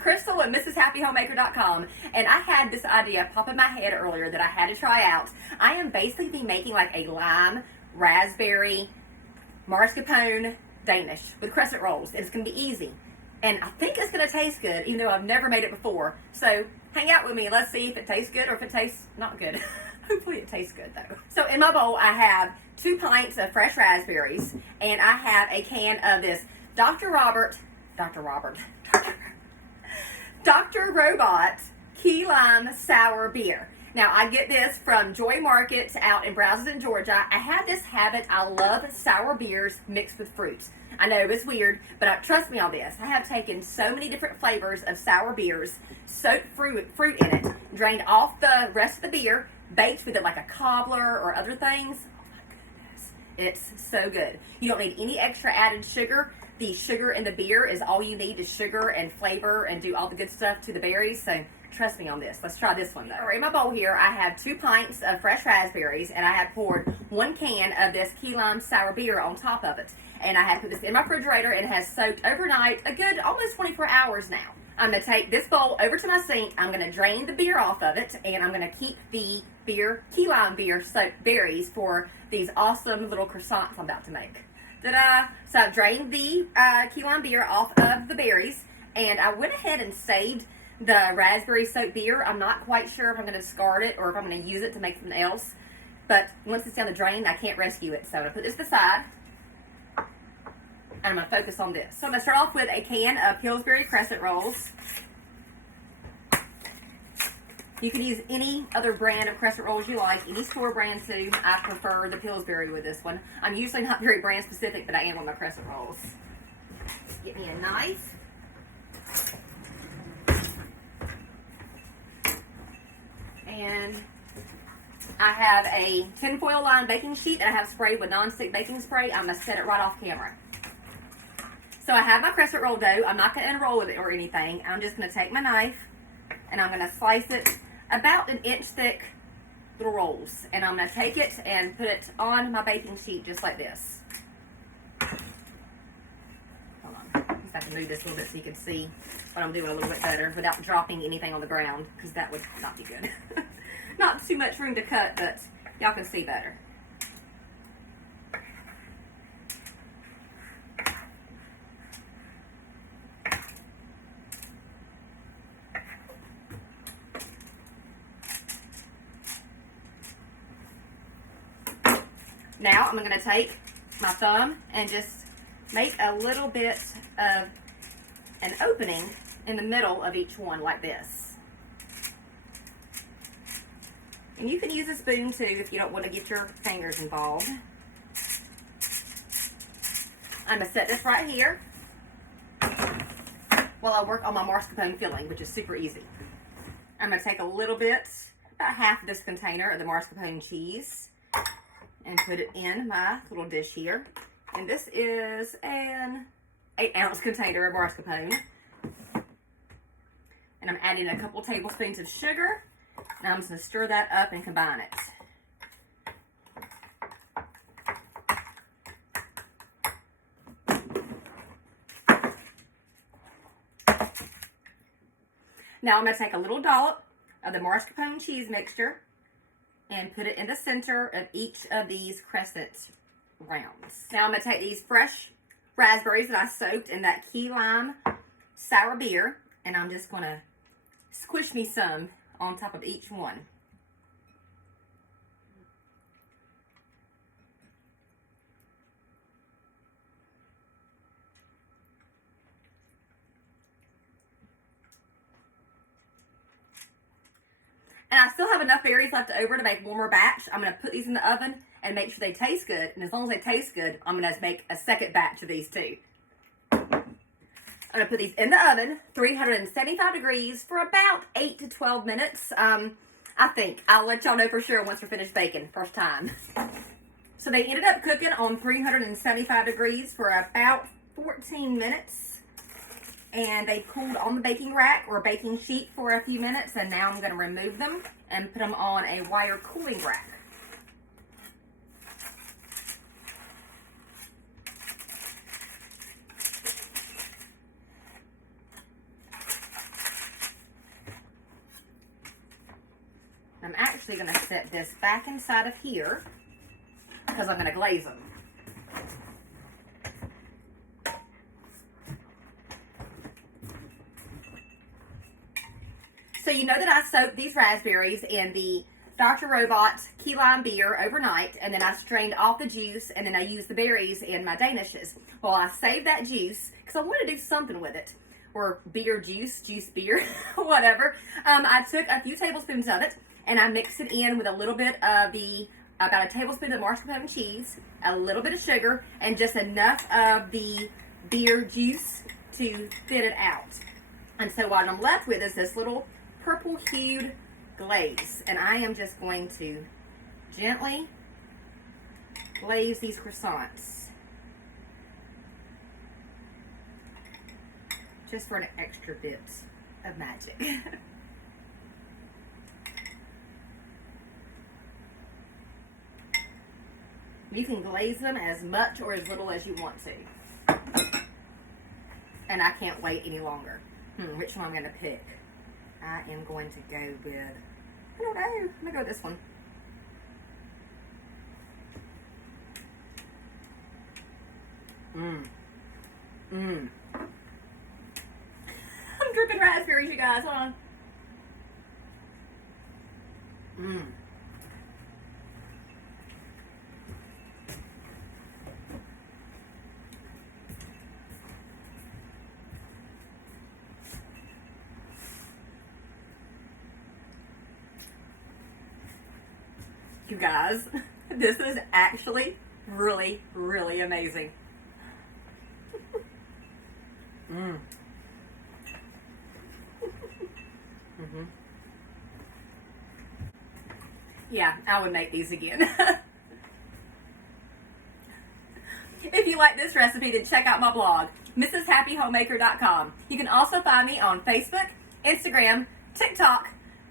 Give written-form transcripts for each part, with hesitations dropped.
Crystal at MrsHappyHomemaker.com, and I had this idea pop in my head earlier that I had to try out. I am basically making like a lime, raspberry, mascarpone Danish with crescent rolls. It's going to be easy, and I think it's going to taste good, even though I've never made it before. So hang out with me. Let's see if it tastes good or if it tastes not good. Hopefully it tastes good though. So in my bowl, I have 2 pints of fresh raspberries, and I have a can of this Dr. Robot Key Lime Sour Beer. Now, I get this from Joy Market out in Brownsville, Georgia. I have this habit. I love sour beers mixed with fruits. I know it's weird, but trust me on this. I have taken so many different flavors of sour beers, soaked fruit in it, drained off the rest of the beer, baked with it like a cobbler or other things. Oh my goodness. It's so good. You don't need any extra added sugar. The sugar in the beer is all you need is sugar and flavor and do all the good stuff to the berries. So trust me on this. Let's try this one though. All right, in my bowl here, I have 2 pints of fresh raspberries, and I have poured 1 can of this key lime sour beer on top of it. And I have put this in my refrigerator, and it has soaked overnight a good almost 24 hours now. I'm going to take this bowl over to my sink. I'm going to drain the beer off of it, and I'm going to keep the key lime beer soaked berries for these awesome little croissants I'm about to make. Ta-da! So I've drained the key lime beer off of the berries, and I went ahead and saved the raspberry soaked beer. I'm not quite sure if I'm going to discard it or if I'm going to use it to make something else, but once it's down the drain, I can't rescue it. So I'm going to put this aside, and I'm going to focus on this. So I'm going to start off with a can of Pillsbury crescent rolls. You can use any other brand of crescent rolls you like, any store brand too. I prefer the Pillsbury with this one. I'm usually not very brand specific, but I am on my crescent rolls. Get me a knife. And I have a tinfoil lined baking sheet that I have sprayed with non-stick baking spray. I'm going to set it right off camera. So I have my crescent roll dough. I'm not going to unroll it or anything. I'm just going to take my knife and I'm going to slice it about 1 inch thick little rolls. And I'm going to take it and put it on my baking sheet just like this. Hold on. I just have to move this a little bit so you can see what I'm doing a little bit better without dropping anything on the ground, because that would not be good. Not too much room to cut, but y'all can see better. Now I'm going to take my thumb and just make a little bit of an opening in the middle of each one like this. And you can use a spoon too if you don't want to get your fingers involved. I'm going to set this right here while I work on my mascarpone filling, which is super easy. I'm going to take a little bit, about half of this container of the mascarpone cheese, and put it in my little dish here. And this is an 8-ounce container of mascarpone. And I'm adding a couple tablespoons of sugar. Now I'm just going to stir that up and combine it. Now I'm going to take a little dollop of the mascarpone cheese mixture and put it in the center of each of these crescent rounds. Now I'm going to take these fresh raspberries that I soaked in that key lime sour beer, and I'm just going to squish me some on top of each one. And I still have enough berries left over to make one more batch. I'm going to put these in the oven and make sure they taste good. And as long as they taste good, I'm going to make a second batch of these too. I'm going to put these in the oven, 375 degrees for about 8 to 12 minutes. I think. I'll let y'all know for sure once we're finished baking, first time. So they ended up cooking on 375 degrees for about 14 minutes. And they cooled on the baking rack or baking sheet for a few minutes, and now I'm going to remove them and put them on a wire cooling rack. actually going to set this back inside of here because I'm going to glaze them. So you know that I soaked these raspberries in the Dr. Robot key lime beer overnight, and then I strained off the juice, and then I used the berries in my danishes. Well, I saved that juice because I wanted to do something with it, or beer juice beer, whatever. I took a few tablespoons of it, and I mixed it in with a little bit of about a tablespoon of mascarpone cheese, a little bit of sugar, and just enough of the beer juice to thin it out. And so what I'm left with is this little purple hued glaze, and I am just going to gently glaze these croissants just for an extra bit of magic. You can glaze them as much or as little as you want to. And I can't wait any longer. Which one I'm going to pick? I am going to go with, I don't know, I'm going to go with this one. I'm dripping raspberries, you guys. Hold on. You guys, this is actually really, really amazing. Yeah, I would make these again. If you like this recipe, then check out my blog, MrsHappyHomemaker.com. You can also find me on Facebook, Instagram, TikTok,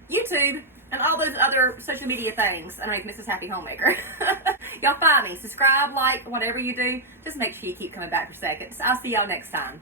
YouTube, and all those other social media things. I make Mrs. Happy Homemaker. Y'all find me, subscribe, like, whatever you do. Just make sure you keep coming back for seconds. I'll see y'all next time.